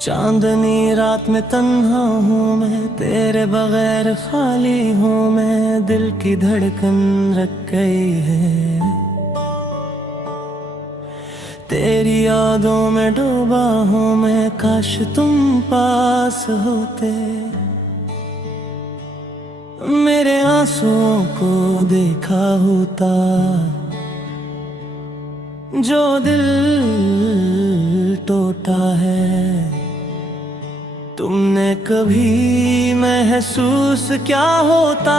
चांदनी रात में तन्हा हूँ मैं, तेरे बगैर खाली हूँ मैं, दिल की धड़कन रख गई है। तेरी यादों में डूबा हूँ मैं, काश तुम पास होते, मेरे आंसुओं को देखा होता। जो दिल टूटा है तुमने कभी महसूस क्या होता।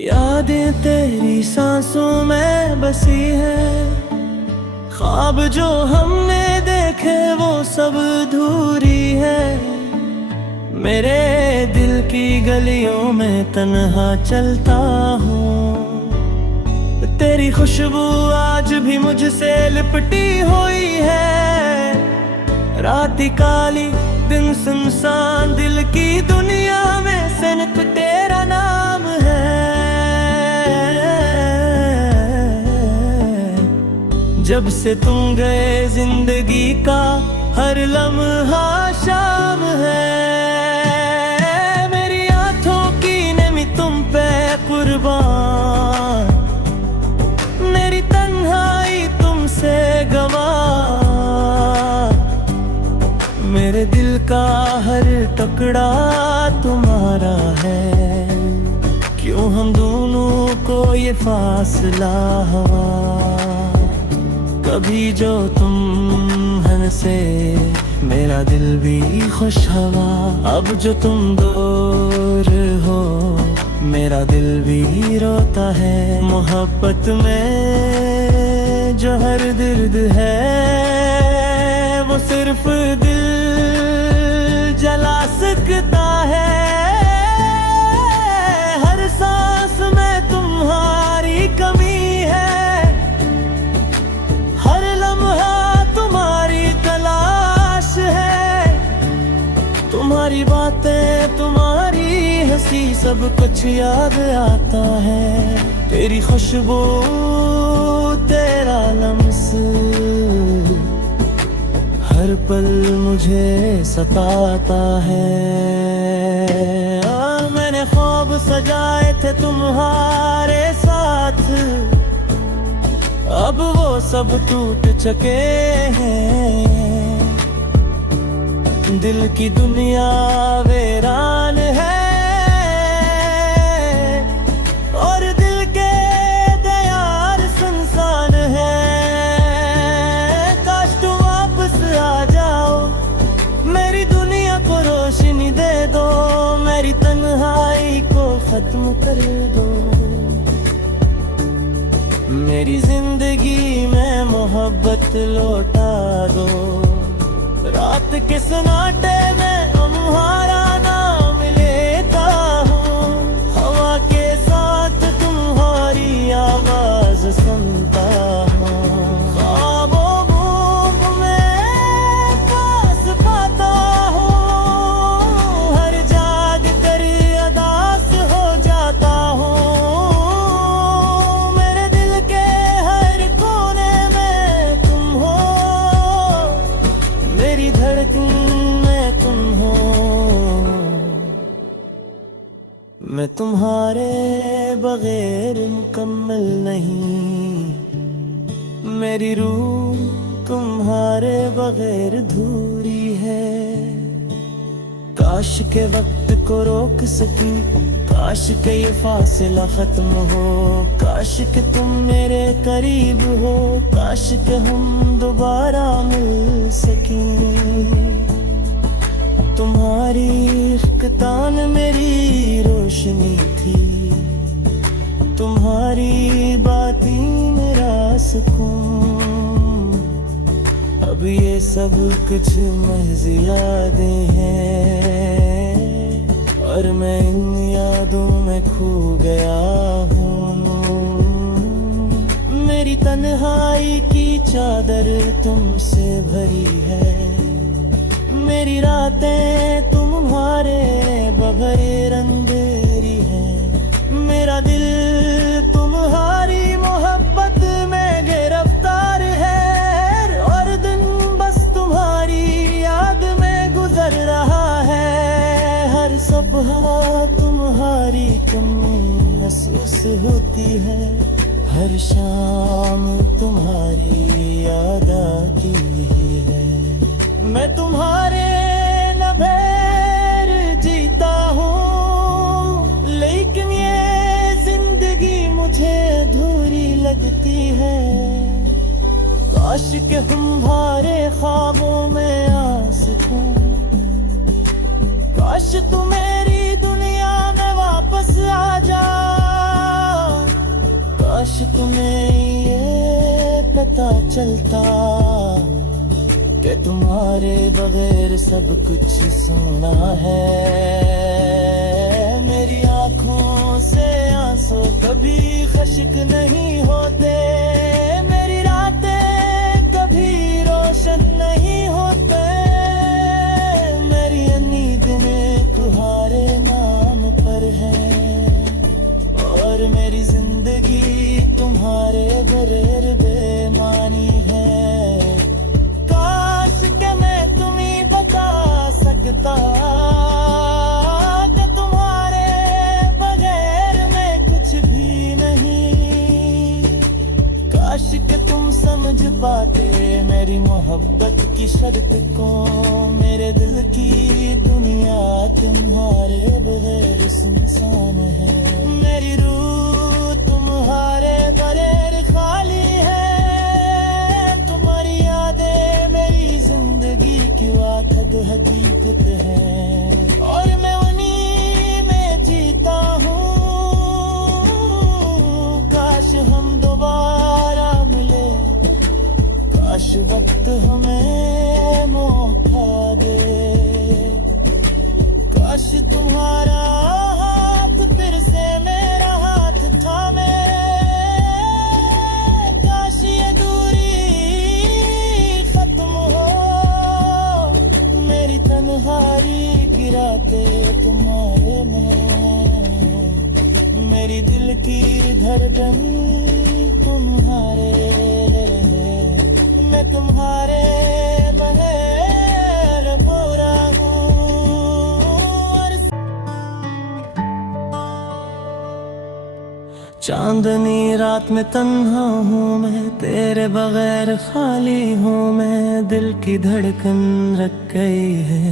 यादें तेरी सांसों में बसी है, ख्वाब जो हमने देखे वो सब अधूरी है। मेरे दिल की गलियों में तन्हा चलता हूँ, तेरी खुशबू आज भी मुझसे लिपटी हुई है। रात काली दिन सुनसान, दिल की दुनिया में सिर्फ तेरा नाम है। जब से तुम गए जिंदगी का हर लम्हा शाम है। मेरी आँखों की नमी तुम पे कुर्बान, मेरी तन्हाई तुमसे गवा। मेरे दिल का हर टुकड़ा तुम्हारा है, क्यों हम दोनों को ये फासला हुआ। कभी जो तुम हंसे मेरा दिल भी खुश हुआ, अब जो तुम दूर हो मेरा दिल भी रोता है। मोहब्बत में जो हर दर्द है वो सिर्फ दिल जला सकता है। हर सांस में तुम्हारी कमी है, हर लम्हा तुम्हारी तलाश है। तुम्हारी बातें तुम्हारी हंसी सब कुछ याद आता है। तेरी खुशबू तेरा लम्स हर पल मुझे सताता है। मैंने ख्वाब सजाए थे तुम्हारे साथ, अब वो सब टूट चुके हैं। दिल की दुनिया वीरान है और दिल के दयार सुनसान है। काश तुम वापस आ जाओ, मेरी दुनिया को रोशनी दे दो, मेरी तन्हाई को खत्म कर दो। मेरी जिंदगी में मोहब्बत लौटा दो। रात के सन्नाटे में तुम्हारा नाम लेता हूँ, हवा के साथ तुम्हारी आवाज सुनता हूँ। ख्वाबों में पास पाता हूँ, हर जाग कर अदास हो जाता हूँ। मेरे दिल के हर कोने में तुम हो, मेरी धड़कन में तुम हो। मैं तुम्हारे बगैर मुकम्मल नहीं, मेरी रूह तुम्हारे बगैर अधूरी है। काश के वक्त को रोक सकी, काश के ये फासला खत्म हो, काश के तुम मेरे करीब हो, काश के हम दोबारा मिल सकें। तुम्हारी इश्क तान मेरी रोशनी थी, तुम्हारी बातें मेरा सुकून। अब ये सब कुछ महज़ यादें हैं और मैं इन यादों में खो गया हूँ। मेरी मेरी तन्हाई की चादर तुमसे भरी है, मेरी रातें तुम्हारे बगैर अंधेरी है, मेरा दिल तुम्हारी मोहब्बत में गिरफ्तार है, और दिन बस तुम्हारी याद में गुजर रहा है। हर सुबह तुम्हारी कमी महसूस होती है, हर शाम तुम्हारी याद आती है। मैं तुम्हारे न बगैर जीता हूँ, लेकिन ये जिंदगी मुझे अधूरी लगती है। काश के हमारे ख्वाबों में आ सकूं, काश तू मेरी दुनिया में वापस आ जा, काश तुम्हें ये पता चलता कि तुम्हारे बगैर सब कुछ सोना है। मेरी आँखों से आंसू कभी खश्क नहीं होते, मेरी रातें कभी रोशन नहीं होते, मेरी नींद में तुम्हारे नाम पर है, और मेरी जिंदगी तुम्हारे बगैर बेमानी है। काश के मैं तुम्हें बता सकता कि तुम्हारे बगैर मैं कुछ भी नहीं, काश के तुम समझ पाते मेरी मोहब्बत की शर्त को, मेरे दिल की दुनिया तुम्हारे बगैर सुनसान है, मेरी रूह तुम्हारे बगैर खाली है, तुम्हारी यादें मेरी जिंदगी की वाक़द हकीकत है, और मैं उन्हीं में जीता हूँ। काश हम दोबारा मिले, काश वक्त हमें मौका दे, काश तुम्हारा हाथ फिर से मेरा हाथ थामे, काश ये दूरी खत्म हो, मेरी तन्हाई की रातें तुम्हारे में, मेरी दिल की धड़कन तुम्हारे, मैं तुम्हारे बगैर पूरा हूँ। चांदनी रात में तन्हा हूँ मैं, तेरे बगैर खाली हूँ मैं, दिल की धड़कन रख गई है,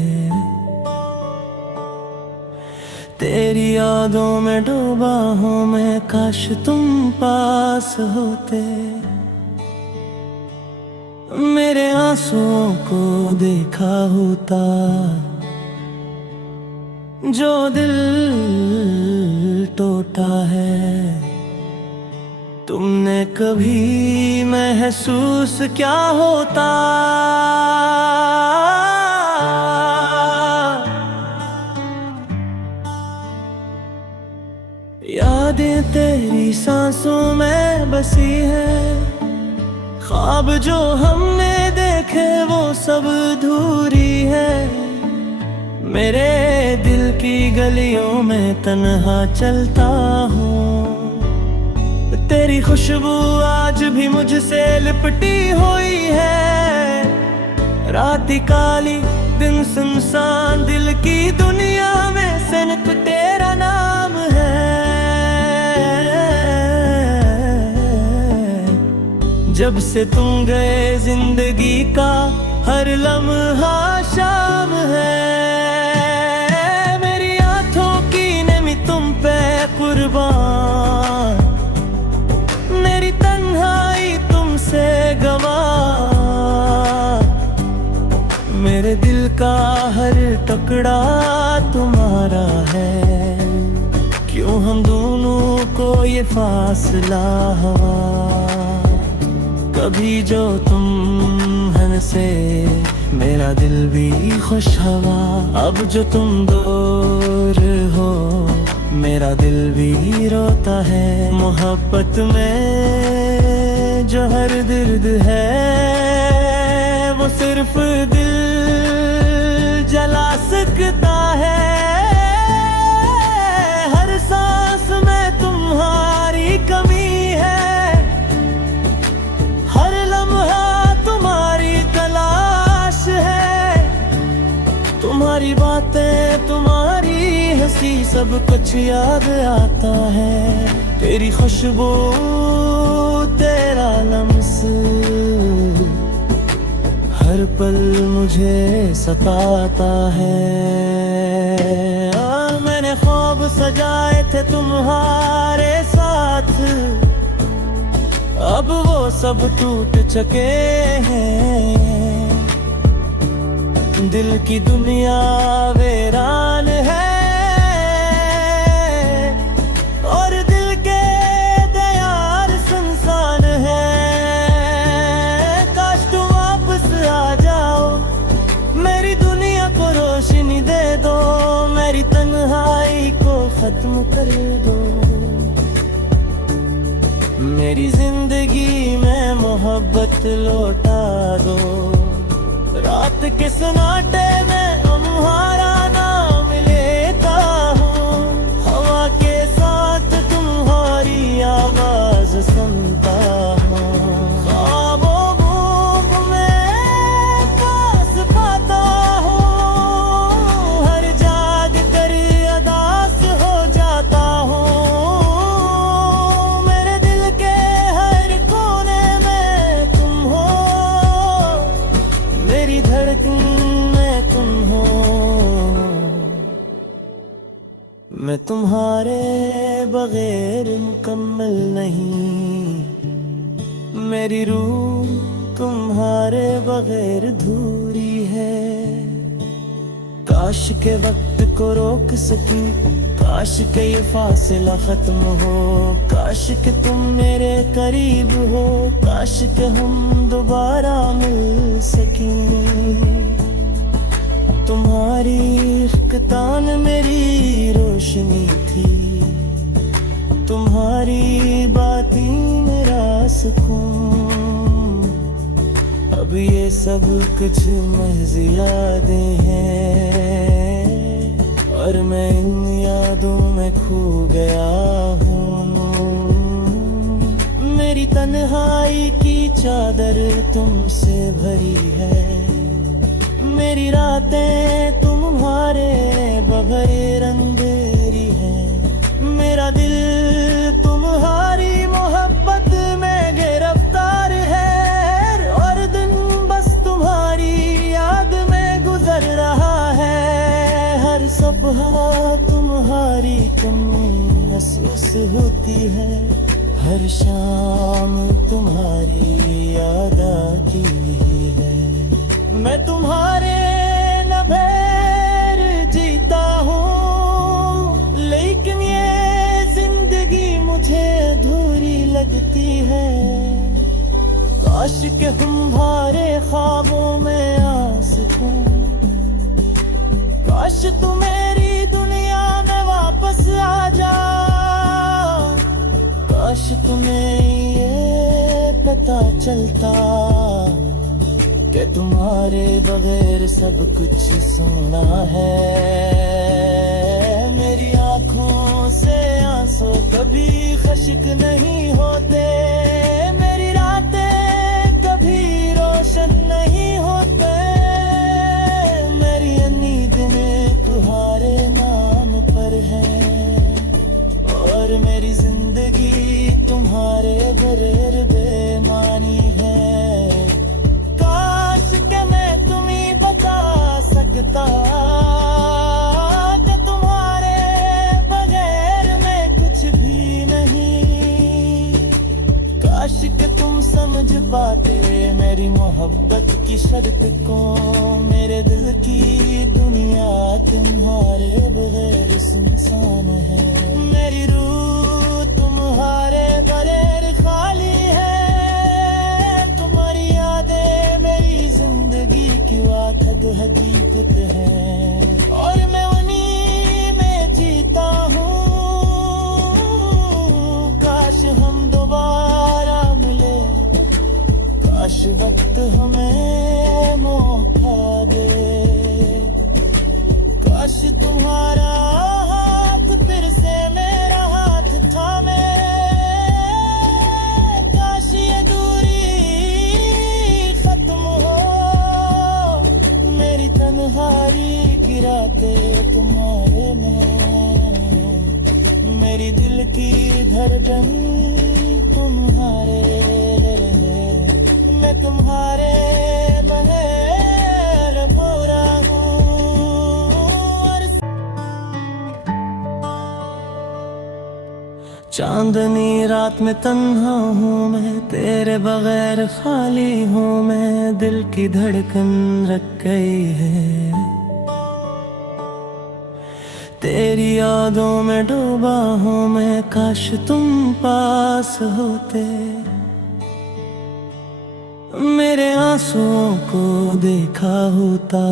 तेरी यादों में डूबा हूँ मैं, काश तुम पास होते, मेरे आंसुओं को देखा होता, जो दिल टूटा है, तुमने कभी महसूस क्या होता। यादें तेरी सांसों में बसी है, ख्वाब जो हमने देखे वो सब अधूरी है, मेरे दिल की गलियों में तन्हा चलता हूँ, तेरी खुशबू आज भी मुझसे लिपटी हुई है, रात काली दिन सुनसान, दिल की दुनिया में सिर्फ तेरा नाम है। जब से तुम गए जिंदगी का हर लम्हा शाम है, मेरी आँखों की नमी तुम पे कुर्बान, मेरी तन्हाई तुमसे गवा, मेरे दिल का हर टुकड़ा तुम्हारा है, क्यों हम दोनों को ये फासला हुआ। कभी जो तुम हंसे मेरा दिल भी खुश हुआ, अब जो तुम दूर हो मेरा दिल भी रोता है, मोहब्बत में जो हर दर्द है वो सिर्फ दिल जला सकता है। हर सांस में तुम्हारी कमी है, हर लम्हा तुम्हारी तलाश है। तुम्हारी बातें, तुम्हारी हंसी, सब कुछ याद आता है। तेरी खुशबू, तेरा लम्स, हर पल मुझे सताता है। मैंने ख्वाब सजाए थे तुम्हारे साथ, अब वो सब टूट चुके हैं। दिल की दुनिया वीरान है और दिल के दयार संसान है। काश तुम वापस आ जाओ, मेरी दुनिया को रोशनी दे दो, मेरी तन्हाई को खत्म कर दो। मेरी जिंदगी में मोहब्बत लौटा दो। रात के सन्नाटे में तुम्हारा नाम लेता हूँ, हवा के साथ तुम्हारी आवाज सुनता हूँ। ख्वाबों में पास पाता हूँ, हर जाग कर अदास हो जाता हूँ। मेरे दिल के हर कोने में तुम हो, मेरी धड़कन में तुम हो। मैं तुम्हारे बगैर मुकम्मल नहीं, मेरी रूह तुम्हारे बगैर अधूरी है। काश के वक्त को रोक सकी, काश के ये फासला खत्म हो, काश के तुम मेरे करीब हो, काश के हम दोबारा मिल सकें। तुम्हारी इख्तान मेरी रोशनी थी, तुम्हारी बातें मेरा सुकून। अब ये सब कुछ महज़ यादें हैं और मैं इन यादों में खो गया हूँ। मेरी तन्हाई की चादर तुमसे भरी है, मेरी रातें तुम्हारे बगैर अंधेरी है। मेरा दिल तुम्हारी मोहब्बत में गिरफ्तार है और दिन बस तुम्हारी याद में गुजर रहा है। हर सपना तुम्हारी कमी महसूस होती है, हर शाम तुम्हारी याद आती है। मैं तुम्हारे बगैर जीता हूँ, लेकिन ये जिंदगी मुझे अधूरी लगती है। काश के हमारे ख्वाबों में आ सकूं, काश तू मेरी दुनिया में वापस आ जा। काश तुम्हें ये पता चलता कि तुम्हारे बगैर सब कुछ सोना है। मेरी आँखों से आंसू कभी खश्क नहीं होते, मेरी रातें कभी रोशन नहीं होते। मेरी नींद में तुम्हारे नाम पर है और मेरी जिंदगी तुम्हारे बगैर बेमानी है। सकता कि तुम्हारे बगैर मैं कुछ भी नहीं। काश कि तुम समझ पाते मेरी मोहब्बत की शर्त को, मेरे दिल की दुनिया तुम्हारे बगैर सुनसान है। मेरी रूह तुम्हारे बगैर खाली है, तुम्हारी यादें मेरी जिंदगी की वाक़द हकीकत है और मैं उन्हीं में जीता हूँ। काश हम दोबारा मिले, वक्त हमें मौका दे। काश तुम्हारा हाथ फिर से मेरा हाथ थामे, काश ये दूरी खत्म हो, मेरी तन्हाई की रातें तुम्हारे में, मेरी दिल की धड़कन तुम्हारे, मैं तुम्हारे महल पूरा हूँ। चांदनी रात में तन्हा हूँ मैं, तेरे बगैर खाली हूँ मैं, दिल की धड़कन रख गई है, तेरी यादों में डूबा हूँ मैं। काश तुम पास होते, मेरे आंसुओं को देखा होता,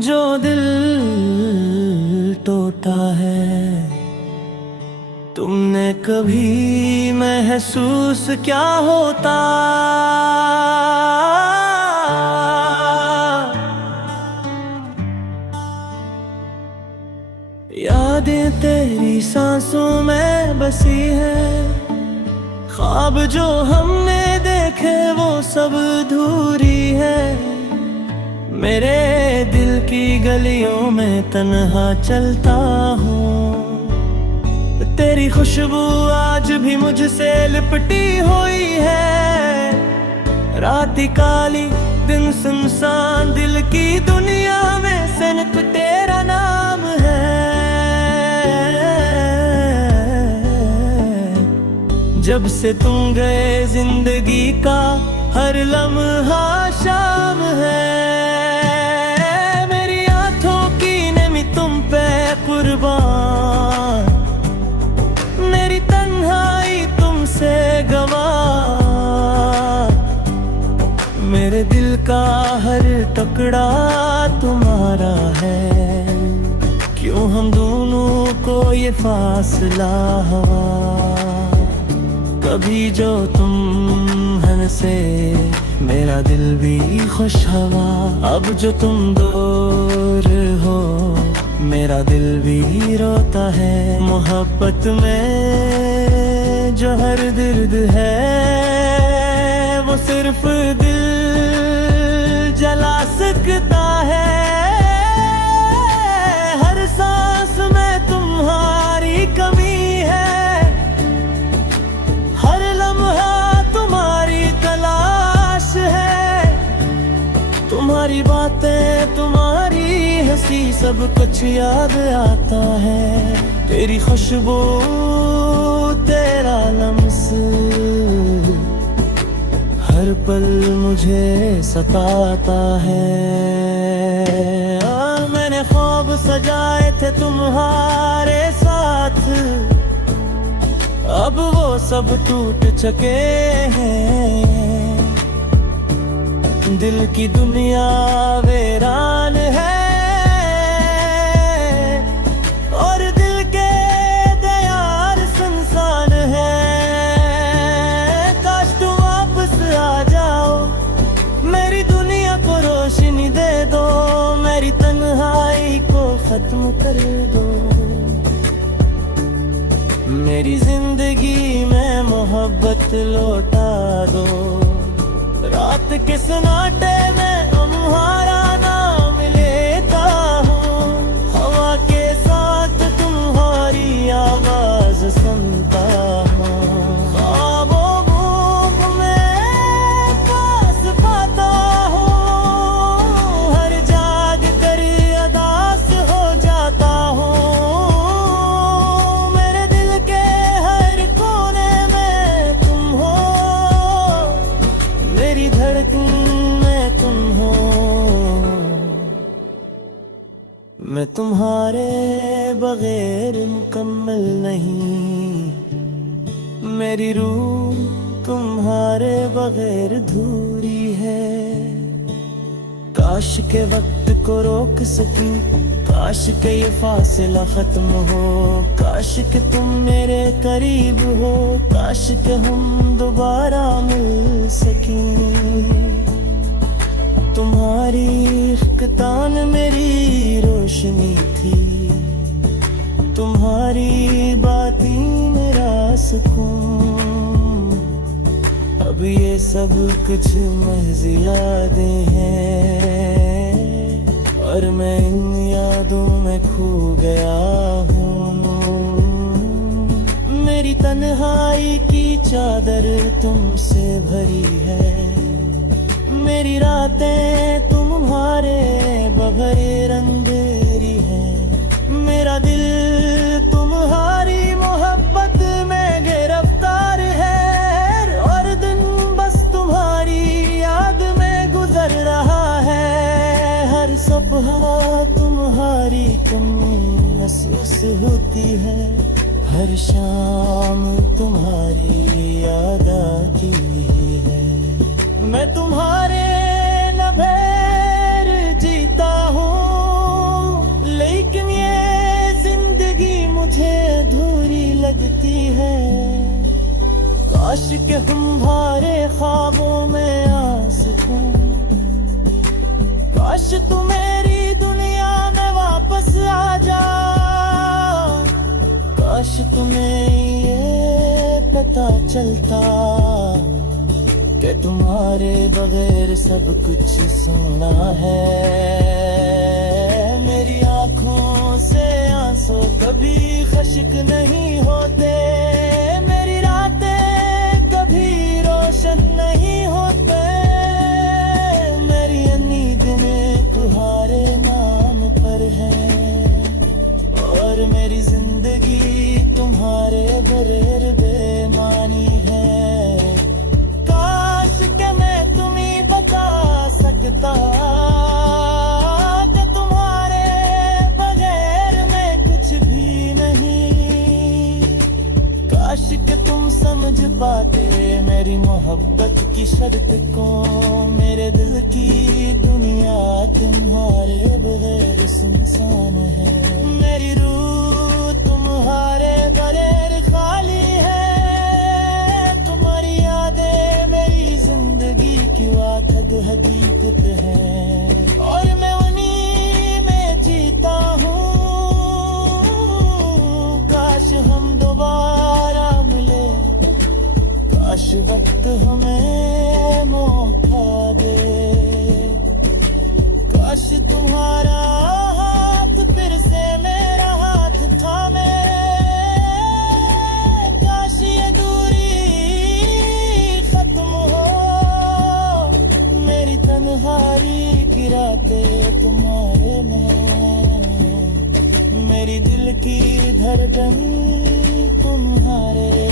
जो दिल टूटा है तुमने कभी महसूस क्या होता। यादें तेरी सांसों में बसी है, ख्वाब जो हमने देखे वो सब अधूरी है, मेरे दिल की गलियों में तन्हा चलता हूँ, तेरी खुशबू आज भी मुझसे लिपटी हुई है। रात काली दिन सुनसान, दिल की दुनिया में सिर्फ तेरा नाम है। जब से तुम गए जिंदगी का हर लम्हा शाम है, मेरी आंखों की नमी तुम पे कुर्बान, मेरी तन्हाई तुमसे गवा, मेरे दिल का हर टुकड़ा तुम्हारा है, क्यों हम दोनों को ये फासला हुआ। कभी जो तुम हंसे मेरा दिल भी खुश हुआ, अब जो तुम दूर हो मेरा दिल भी रोता है। मोहब्बत में जो हर दर्द है वो सिर्फ दिल जला सकता है। हर सांस में तुम्हारी कमी है, हर लम्हा तुम्हारी तलाश है, तुम्हारी बातें तुम्हारी हंसी सब कुछ याद आता है, तेरी खुशबू तेरा लम्स हर पल मुझे सताता है। मैंने ख्वाब सजाए थे तुम्हारे साथ, अब वो सब टूट चुके हैं, दिल की दुनिया वीरान है और दिल के दयार संसान है। काश तुम वापस आ जाओ, मेरी दुनिया को रोशनी दे दो, मेरी तन्हाई को खत्म कर दो, मेरी जिंदगी में मोहब्बत लौटा दो। रात के सन्नाटे में तुम्हारा नाम लेता हूँ, हवा के साथ तुम्हारी आवाज सुनता हूँ, ख्वाबों गूंग में पास पाता हूँ, हर जाग कर अदास हो जाता हूँ, मेरे दिल के हर कोने में तुम हो, मेरी धड़कन में तुम हो। मैं तुम्हारे बगैर मुकम्मल नहीं, मेरी रूह तुम्हारे बगैर अधूरी है। काश के वक्त को रोक सकूं, काश के ये फासला खत्म हो, काश काश कि तुम मेरे करीब हो, काश कि हम दोबारा मिल सकें। तुम्हारी खितान मेरी रोशनी थी, तुम्हारी बातें मेरा सुकून। अब ये सब कुछ महज़ यादें हैं और मैं इन यादों में खो गया हूँ। मेरी तन्हाई की चादर तुमसे भरी है, मेरी रातें तुम्हारे बभरे रंगेरी हैं। मेरा दिल तुम्हारी मोहब्बत में गिरफ्तार है और दिन बस तुम्हारी याद में गुजर रहा है। हर सुबह तुम्हारी कमी महसूस होती है, हर शाम तुम्हारी याद आती है। मैं तुम्हारे नभेर जीता हूँ, लेकिन ये जिंदगी मुझे अधूरी लगती है। काश कि हमारे ख्वाबों में आ सकूं, काश तू मेरी दुनिया में वापस आ जा। काश तुम्हें ये पता चलता कि तुम्हारे बगैर सब कुछ सोना है। मेरी आँखों से आंसू कभी खश्क नहीं होते, मेरी रातें कभी रोशन नहीं होते। मेरी नींदें तुम्हारे नाम पर है और मेरी जिंदगी तुम्हारे बगैर बेमानी है। सकता कि तुम्हारे बगैर मैं कुछ भी नहीं। काश कि तुम समझ पाते मेरी मोहब्बत की शर्त को, मेरे दिल की दुनिया तुम्हारे बगैर सुनसान है। मेरी रूह तुम्हारे बगैर खाली है, तुम्हारी यादें मेरी जिंदगी की वाथग हकीकत है और मैं उन्हीं में जीता हूँ। काश हम दोबारा मिले, काश वक्त हमें मौका दे। काश तुम्हारा हाथ फिर से मेरा हाथ थामे, काश ये दूरी खत्म हो। मेरी तन्हाई की रातें तुम्हारे में, मेरी दिल की धड़कन तुम्हारे